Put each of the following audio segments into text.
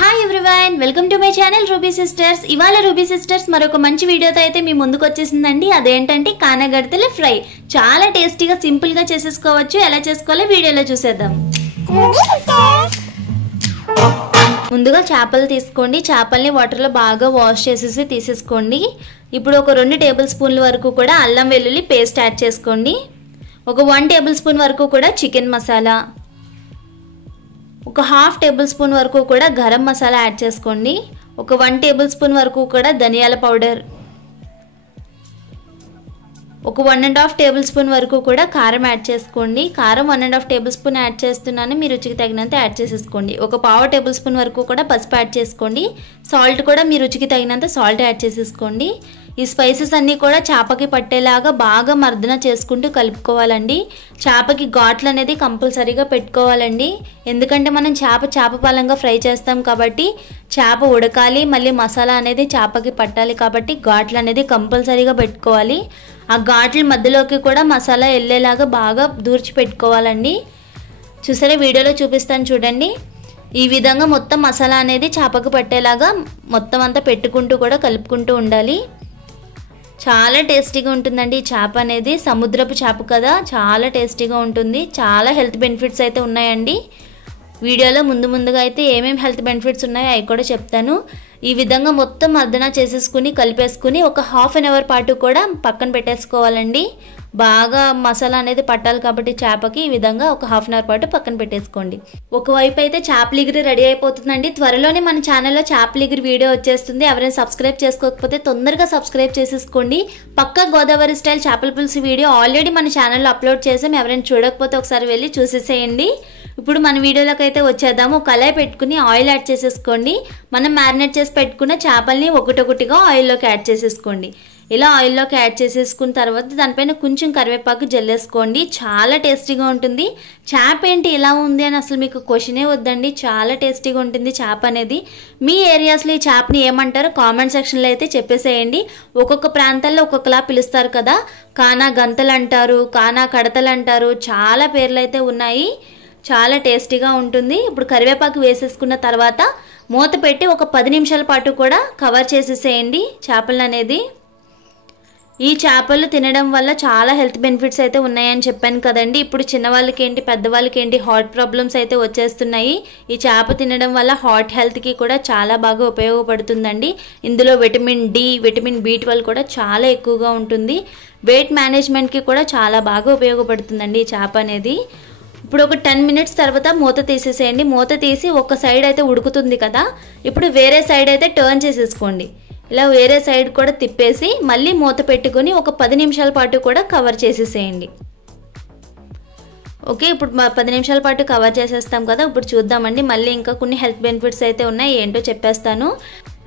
Hi everyone, welcome to my channel ruby sisters. ఇవాళ ruby sisters మరొక మంచి వీడియోతో అయితే మీ ముందుకు వచ్చేసిందండి. అదేంటంటే కానగడతల ఫ్రై. చాలా టేస్టీగా సింపుల్గా చేసేసుకోవచ్చు. ఎలా చేసుకోవాలో వీడియోలో చూసేద్దాం. ముందుగా చేపలు తీసుకోండి. చేపల్ని వాటర్లో బాగా వాష్ చేసేసి తీసేసుకోండి. ఇప్పుడు ఒక 2 టేబుల్ స్పూన్ల వరకు కూడా అల్లం వెల్లుల్లి పేస్ట్ యాడ్ చేసుకోండి. ఒక 1 టేబుల్ స్పూన్ వరకు కూడా చికెన్ మసాలా, ఒక 1/2 టేబుల్ స్పూన్ వరకు కూడా గరం మసాలా యాడ్ చేసుకోండి. ఒక 1 టేబుల్ స్పూన్ వరకు కూడా ధనియాల పౌడర్, ఒక 1.5 టేబుల్ స్పూన్ వరకు కూడా కారం యాడ్ చేసుకోండి. కారం 1.5 టేబుల్ స్పూన్ యాడ్ చేస్తున్నాను, మీ రుచికి తగినంత యాడ్ చేసేసుకోండి. ఒక 1/4 టేబుల్ స్పూన్ వరకు కూడా పసుపు యాడ్ చేసుకోండి. సాల్ట్ కూడా మీ రుచికి తగినంత సాల్ట్ యాడ్ చేసేసుకోండి. ఈ స్పైసెస్ అన్నీ కూడా చేపకి పట్టేలాగా బాగా మర్దన చేసుకుంటూ కలుపుకోవాలండి. చేపకి ఘాట్లు అనేది కంపల్సరీగా పెట్టుకోవాలండి. ఎందుకంటే మనం చేప పాలంగా ఫ్రై చేస్తాం కాబట్టి చేప ఉడకాలి, మళ్ళీ మసాలా అనేది చేపకి పట్టాలి కాబట్టి ఘాట్లు అనేది కంపల్సరీగా పెట్టుకోవాలి. ఆ ఘాట్ల మధ్యలోకి కూడా మసాలా వెళ్ళేలాగా బాగా దూర్చి పెట్టుకోవాలండి. చూసారా, వీడియోలో చూపిస్తాను చూడండి. ఈ విధంగా మొత్తం మసాలా అనేది చేపకి పట్టేలాగా మొత్తం అంతా పెట్టుకుంటూ కూడా కలుపుకుంటూ ఉండాలి. చాలా టేస్టీగా ఉంటుందండి ఈ చేప అనేది. సముద్రపు చేప కదా, చాలా టేస్టీగా ఉంటుంది. చాలా హెల్త్ బెనిఫిట్స్ అయితే ఉన్నాయండి. వీడియోలో ముందుగా అయితే ఏమేమి హెల్త్ బెనిఫిట్స్ ఉన్నాయో అవి కూడా చెప్తాను. ఈ విధంగా మొత్తం మర్దన చేసేసుకుని కలిపేసుకుని ఒక 1/2 అవర్ పాటు కూడా పక్కన పెట్టేసుకోవాలండి. బాగా మసాలా అనేది పట్టాలి కాబట్టి చేపకి ఈ విధంగా ఒక 1/2 అవర్ పాటు పక్కన పెట్టేసుకోండి. ఒకవైపు అయితే చేపలిగిరి రెడీ అయిపోతుందండి. త్వరలోనే మన ఛానల్లో చేపలిగిరి వీడియో వచ్చేస్తుంది. ఎవరైనా సబ్స్క్రైబ్ చేసుకోకపోతే తొందరగా సబ్స్క్రైబ్ చేసేసుకోండి. పక్కా గోదావరి స్టైల్ చేపల పులుసు వీడియో ఆల్రెడీ మన ఛానల్లో అప్లోడ్ చేసాం. ఎవరైనా చూడకపోతే ఒకసారి వెళ్ళి చూసేసేయండి. ఇప్పుడు మన వీడియోలోకి అయితే వచ్చేద్దాము. కళాయి పెట్టుకుని ఆయిల్ యాడ్ చేసేసుకోండి. మనం మ్యారినేట్ చేసి పెట్టుకున్న చేపల్ని ఒకటొకటిగా ఆయిల్లోకి యాడ్ చేసేసుకోండి. ఇలా ఆయిల్లోకి యాడ్ చేసేసుకున్న తర్వాత దానిపైన కొంచెం కరివేపాకు జల్లేసుకోండి. చాలా టేస్టీగా ఉంటుంది. చేప ఏంటి ఇలా ఉంది అని అసలు మీకు క్వశ్చనే వద్దండి. చాలా టేస్టీగా ఉంటుంది చేప అనేది. మీ ఏరియాస్లో ఈ చేపని ఏమంటారో కామెంట్ సెక్షన్లో అయితే చెప్పేసేయండి. ఒక్కొక్క ప్రాంతాల్లో ఒక్కొక్కలా పిలుస్తారు కదా. కానా గంతలు అంటారు, కానా కడతలు అంటారు, చాలా పేర్లు అయితే ఉన్నాయి. చాలా టేస్టీగా ఉంటుంది. ఇప్పుడు కరివేపాకు వేసేసుకున్న తర్వాత మూత పెట్టి ఒక 10 నిమిషాల పాటు కూడా కవర్ చేసేసేయండి చేపలు అనేది. ఈ చేపలు తినడం వల్ల చాలా హెల్త్ బెనిఫిట్స్ అయితే ఉన్నాయని చెప్పాను కదండి. ఇప్పుడు చిన్నవాళ్ళకి ఏంటి, పెద్దవాళ్ళకి ఏంటి, హార్ట్ ప్రాబ్లమ్స్ అయితే వచ్చేస్తున్నాయి. ఈ చేప తినడం వల్ల హార్ట్ హెల్త్కి కూడా చాలా బాగా ఉపయోగపడుతుందండి. ఇందులో విటమిన్ డి, విటమిన్ B12 కూడా చాలా ఎక్కువగా ఉంటుంది. వెయిట్ మేనేజ్మెంట్కి కూడా చాలా బాగా ఉపయోగపడుతుందండి ఈ చేప అనేది. ఇప్పుడు ఒక 10 మినిట్స్ తర్వాత మూత తీసేసేయండి. మూత తీసి ఒక సైడ్ అయితే ఉడుకుతుంది కదా, ఇప్పుడు వేరే సైడ్ అయితే టర్న్ చేసేసుకోండి. ఇలా వేరే సైడ్ కూడా తిప్పేసి మళ్ళీ మూత పెట్టుకొని ఒక 10 నిమిషాల పాటు కూడా కవర్ చేసేసేయండి. ఓకే, ఇప్పుడు 10 నిమిషాల పాటు కవర్ చేసేస్తాం కదా. ఇప్పుడు చూద్దామండి, మళ్ళీ ఇంకా కొన్ని హెల్త్ బెనిఫిట్స్ అయితే ఉన్నాయి, ఏంటో చెప్పేస్తాను.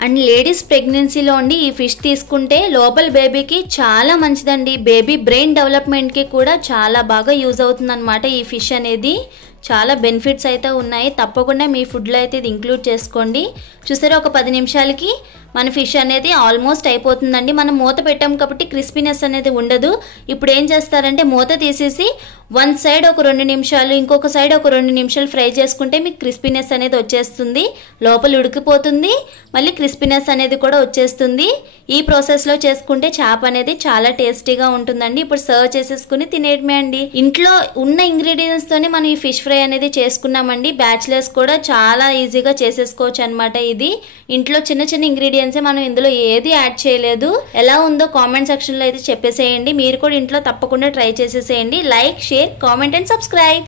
అండ్ లేడీస్ ప్రెగ్నెన్సీలో ఉండి ఈ ఫిష్ తీసుకుంటే లోపల బేబీకి చాలా మంచిదండి. బేబీ బ్రెయిన్ డెవలప్మెంట్కి కూడా చాలా బాగా యూజ్ అవుతుందన్నమాట ఈ ఫిష్ అనేది. చాలా బెనిఫిట్స్ అయితే ఉన్నాయి. తప్పకుండా మీ ఫుడ్లో అయితే ఇది ఇంక్లూడ్ చేసుకోండి. చూసారా, ఒక 10 నిమిషాలకి మన ఫిష్ అనేది ఆల్మోస్ట్ అయిపోతుందండి. మనం మూత పెట్టాం కాబట్టి క్రిస్పీనెస్ అనేది ఉండదు. ఇప్పుడు ఏం చేస్తారంటే మూత తీసేసి వన్ సైడ్ ఒక 2 నిమిషాలు, ఇంకొక సైడ్ ఒక 2 నిమిషాలు ఫ్రై చేసుకుంటే మీకు క్రిస్పీనెస్ అనేది వచ్చేస్తుంది. లోపల ఉడికిపోతుంది, మళ్ళీ క్రిస్పీనెస్ అనేది కూడా వచ్చేస్తుంది. ఈ ప్రాసెస్లో చేసుకుంటే చేప అనేది చాలా టేస్టీగా ఉంటుందండి. ఇప్పుడు సర్వ్ చేసేసుకుని తినేయడమే అండి. ఇంట్లో ఉన్న ఇంగ్రీడియంట్స్తోనే మనం ఈ ఫిష్ ఫ్రై అనేది చేసుకున్నామండి. బ్యాచిలర్స్ కూడా చాలా ఈజీగా చేసేసుకోవచ్చు అనమాట. ఇది ఇంట్లో చిన్న చిన్న ఇంగ్రీడియంట్సే, మనం ఇందులో ఏది యాడ్ చేయలేదు. ఎలా ఉందో కామెంట్ సెక్షన్లో అయితే చెప్పేసేయండి. మీరు కూడా ఇంట్లో తప్పకుండా ట్రై చేసేసేయండి. Like, share, comment and subscribe.